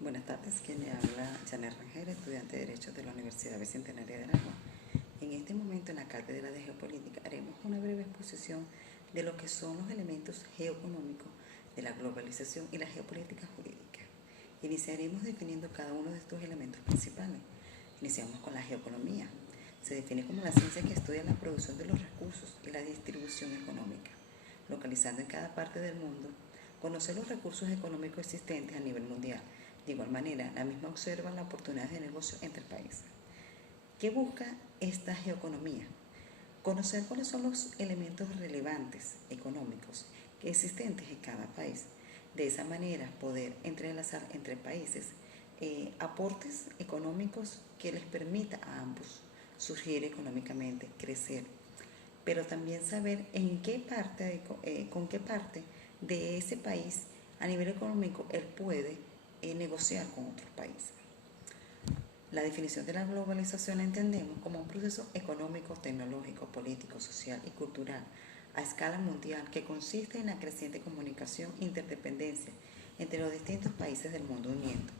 Buenas tardes, quien le habla Janet Rangel, estudiante de Derecho de la Universidad Bicentenaria de Aragua. En este momento en la Cátedra de Geopolítica haremos una breve exposición de lo que son los elementos geoeconómicos de la globalización y la geopolítica jurídica. Iniciaremos definiendo cada uno de estos elementos principales. Iniciamos con la geoeconomía. Se define como la ciencia que estudia la producción de los recursos y la distribución económica, localizando en cada parte del mundo, conocer los recursos económicos existentes a nivel mundial. De igual manera, la misma observa las oportunidades de negocio entre países. ¿Qué busca esta geoeconomía? Conocer cuáles son los elementos relevantes económicos existentes en cada país. De esa manera, poder entrelazar entre países aportes económicos que les permita a ambos surgir económicamente, crecer, pero también saber en qué parte, con qué parte de ese país a nivel económico él puede negociar con otros países. La definición de la globalización la entendemos como un proceso económico, tecnológico, político, social y cultural a escala mundial que consiste en la creciente comunicación e interdependencia entre los distintos países del mundo, uniendo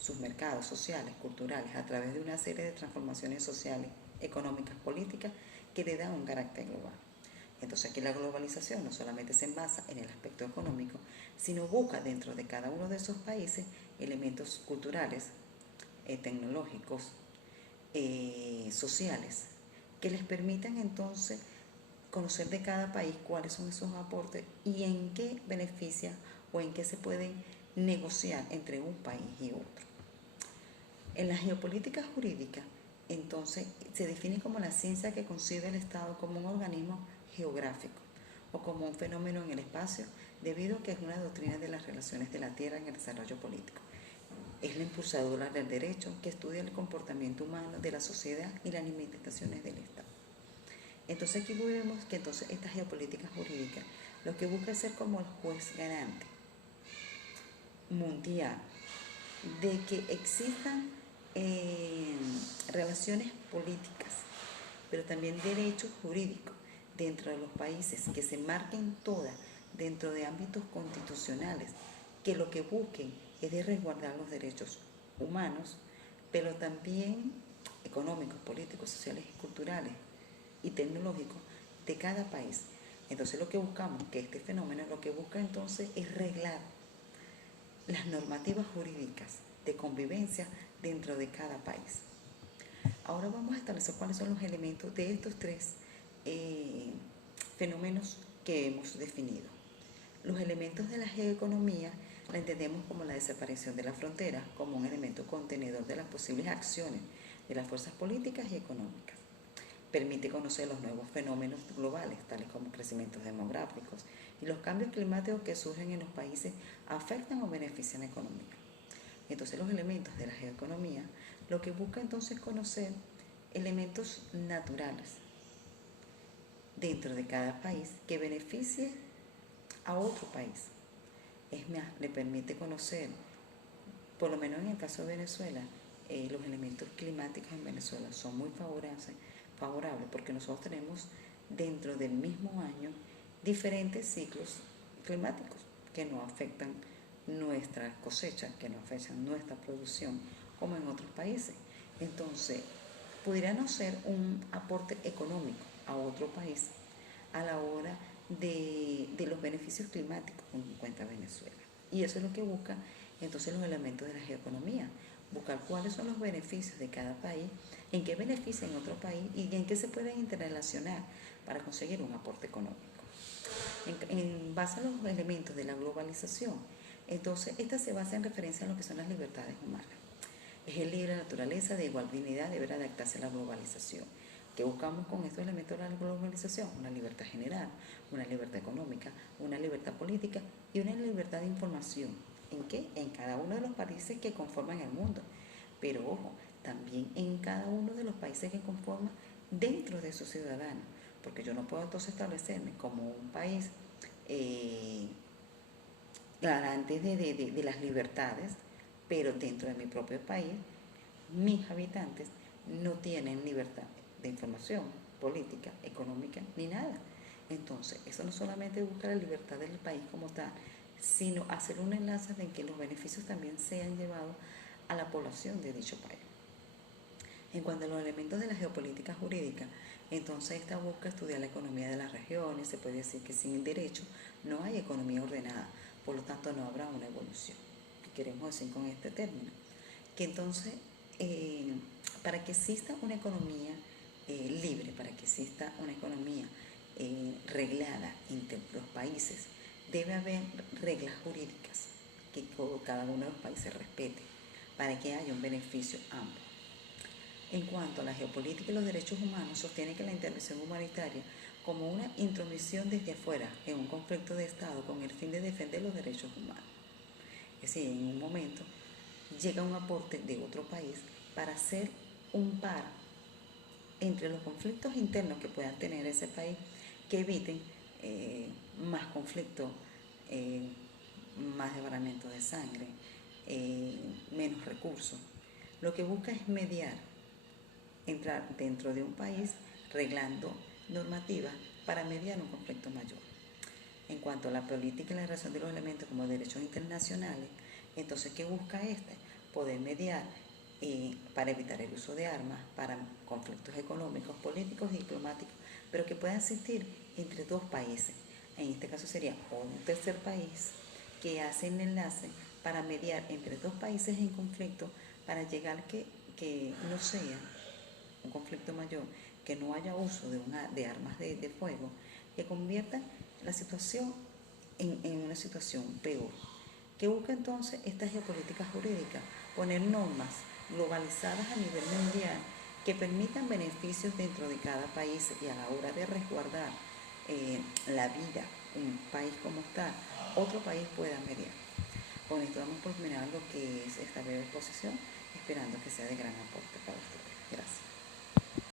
sus mercados sociales, culturales, a través de una serie de transformaciones sociales, económicas, políticas que le dan un carácter global. Entonces aquí la globalización no solamente se basa en el aspecto económico, sino busca dentro de cada uno de esos países elementos culturales, tecnológicos, sociales, que les permitan entonces conocer de cada país cuáles son esos aportes y en qué beneficia o en qué se pueden negociar entre un país y otro. En la geopolítica jurídica, entonces, se define como la ciencia que concibe el Estado como un organismo geográfico o como un fenómeno en el espacio, debido a que es una doctrina de las relaciones de la Tierra en el desarrollo político. Es la impulsadora del derecho que estudia el comportamiento humano de la sociedad y las limitaciones del Estado. Entonces aquí vemos que entonces esta geopolítica jurídica lo que busca es ser como el juez garante mundial de que existan relaciones políticas, pero también derechos jurídicos dentro de los países que se marquen todas dentro de ámbitos constitucionales, que lo que busquen es de resguardar los derechos humanos, pero también económicos, políticos, sociales y culturales y tecnológicos de cada país. Entonces lo que buscamos, que este fenómeno lo que busca entonces es reglar las normativas jurídicas de convivencia dentro de cada país. Ahora vamos a establecer cuáles son los elementos de estos tres fenómenos que hemos definido. Los elementos de la geoeconomía la entendemos como la desaparición de la frontera, como un elemento contenedor de las posibles acciones de las fuerzas políticas y económicas. Permite conocer los nuevos fenómenos globales, tales como crecimientos demográficos y los cambios climáticos que surgen en los países afectan o benefician la economía. Entonces los elementos de la geoeconomía lo que busca entonces es conocer elementos naturales dentro de cada país que beneficie a otro país. Es más, le permite conocer, por lo menos en el caso de Venezuela, los elementos climáticos en Venezuela son muy favorables porque nosotros tenemos dentro del mismo año diferentes ciclos climáticos que no afectan nuestra cosecha, que no afectan nuestra producción, como en otros países. Entonces, pudiera no ser un aporte económico a otro país a la hora de los beneficios climáticos que encuentra Venezuela. Y eso es lo que busca entonces los elementos de la geoeconomía, buscar cuáles son los beneficios de cada país, en qué beneficia en otro país y en qué se pueden interrelacionar para conseguir un aporte económico. En base a los elementos de la globalización, entonces esta se basa en referencia a lo que son las libertades humanas. Es el libre naturaleza de igual dignidad deberá adaptarse a la globalización. ¿Qué buscamos con estos elementos de la globalización? Una libertad general, una libertad económica, una libertad política y una libertad de información. ¿En qué? En cada uno de los países que conforman el mundo. Pero ojo, también en cada uno de los países que conforman dentro de sus ciudadanos. Porque yo no puedo entonces establecerme como un país garante de las libertades, pero dentro de mi propio país, mis habitantes no tienen libertad de información, política, económica, ni nada. Entonces, eso no solamente busca la libertad del país como tal, sino hacer un enlace de que los beneficios también sean llevados a la población de dicho país. En cuanto a los elementos de la geopolítica jurídica, entonces esta busca estudiar la economía de las regiones. Se puede decir que sin el derecho no hay economía ordenada, por lo tanto no habrá una evolución. ¿Qué queremos decir con este término? Que entonces, para que exista una economía libre, para que exista una economía reglada entre los países, debe haber reglas jurídicas que cada uno de los países respete para que haya un beneficio amplio. En cuanto a la geopolítica y los derechos humanos, sostiene que la intervención humanitaria como una intromisión desde afuera en un conflicto de Estado con el fin de defender los derechos humanos. Es decir, en un momento llega un aporte de otro país para hacer un par entre los conflictos internos que puedan tener ese país, que eviten más conflictos, más desbaramiento de sangre, menos recursos. Lo que busca es mediar, entrar dentro de un país reglando normativas para mediar un conflicto mayor. En cuanto a la política y la relación de los elementos como derechos internacionales, entonces, ¿qué busca este? Poder mediar para evitar el uso de armas, para conflictos económicos, políticos y diplomáticos, pero que puedan existir entre dos países. En este caso sería un tercer país que hace el enlace para mediar entre dos países en conflicto para llegar que no sea un conflicto mayor, que no haya uso de armas de fuego, que convierta la situación en una situación peor. ¿Qué busca entonces esta geopolítica jurídica? Poner normas globalizadas a nivel mundial que permitan beneficios dentro de cada país y a la hora de resguardar la vida, un país como está, otro país pueda mediar. Con esto damos por terminado lo que es esta breve exposición, esperando que sea de gran aporte para ustedes.